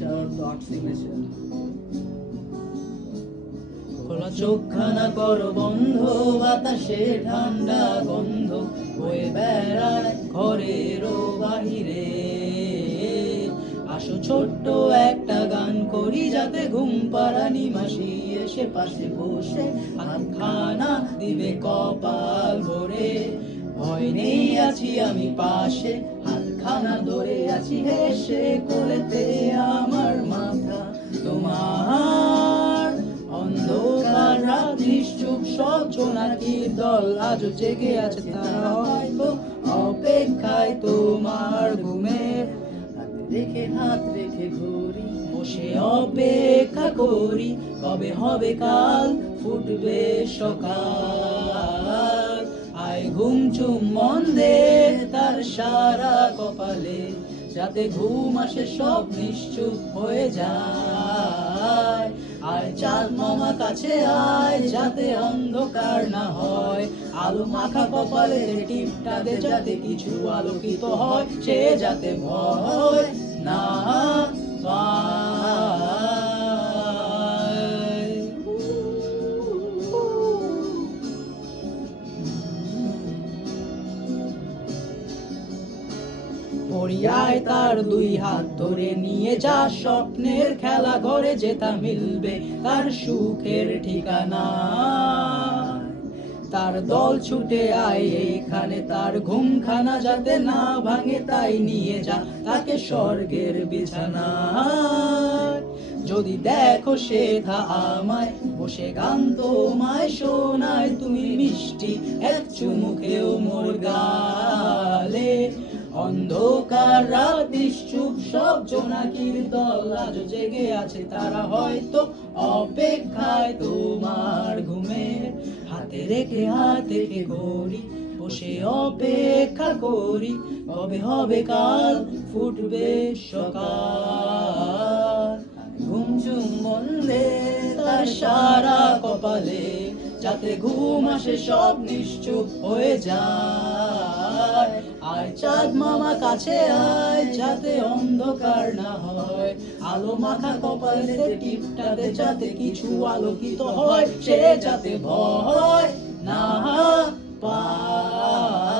Dot signature. খোলা চোখখানা কর বন্ধ, বাতাসে ঠান্ডা গন্ধ বয়ে বেড়ায় ঘরেরও বাহিরে। আসো ছোট্ট একটা গান করি, যাতে ঘুম পাড়া নিমাসি এসে পাশে বসে হাতখানা দিবে কপাল ভরে। ভয় নেই আছি আমি পাশে, হাতখানা ধরে আছি হেসে, কোলেতে আমার মাথা তোমার। অন্ধকার রাত নিশ্চুপ, সব জোনাকির দল আজও জেগে আছে, তারা হয়তো অপেক্ষায় তোমার ঘুমের। হাত রেখে ঘুরি, বসে অপেক্ষা করি, কবে হবে কাল, ফুটবে সকাল। আয় ঘুম চুম মন দে তার সারা কপালে, যাতে ঘুম আসে সব নিশ্চুপ হয়ে যায়। আয় চাঁদ মামা কাছে আয়, যাতে অন্ধকার না হয়, আলো মাখা কপালে টিপটা দে, যাতে কিছু আলোকিত হয়, সে যাতে ভয় না পায়। পরিয়ায় তার দুই হাত ধরে নিয়ে যা, স্বপ্নের খেলা ঘরে যেটা মিলবে তার সুখের ঠিকানা। তার দল ছুটে আয় এইখানে, তার ঘুমখানা যাতে না ভাঙে, তাই নিয়ে যা তাকে স্বর্গের বিছানায়। যদি দেখো সেথা আমায় বসে গান তোমায় শোনায়, তুমি মিষ্টি এক চুমুখেও মোর গালে। অন্ধকার রাত নিশ্চুপ, সব জোনাকির দল আজও জেগে আছে, তারা হয়তো অপেক্ষায় তোমার ঘুমের। হাতে রেখে ঘড়ি, বসে অপেক্ষা করি, কবে হবে কাল, ফুটবে সকাল। ঘুম চুম বন্ধে তার সারা কপালে, যাতে ঘুম আসে সব নিশ্চুপ হয়ে যায়। আয় চাঁদ মামা কাছে আয়, যাতে অন্ধকার না হয়, আলো মাখা কপালে টিপটা দে, যাতে কিছু আলোকিত হয়, সে যাতে ভয় না পায়।